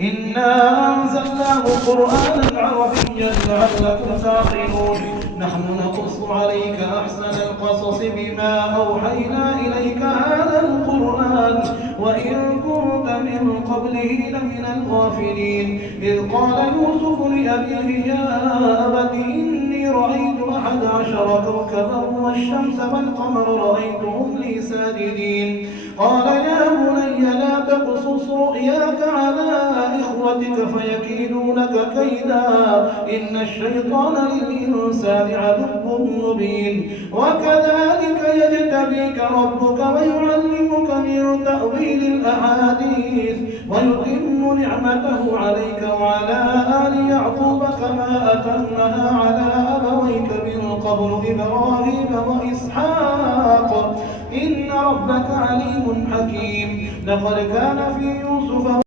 إنا أنزلناه قرآنا عربيا لعلكم تعقلون نحن نقص عليك أحسن القصص بما أوحينا إليك هذا القرآن وإن كنت من قبله لمن الغافلين إذ قال يوسف لأبيه يا أبت إني رأيت 11 كوكبا والشمس والقمر رأيتهم لي ساجدين قال يا بني لا تقصص رؤياك على إخوتك فيكيدوا لك كيدا إن الشيطان للإنسان عدو مبين وكذلك يجتبيك ربك ويعلمك من تأويل الأحاديث ويتم نعمته عليك وعلى آل يعقوب كما أتمها على أبويك من قبل إبراهيم وإسحاق إن ربك عليم حكيم لقد كان في يوسف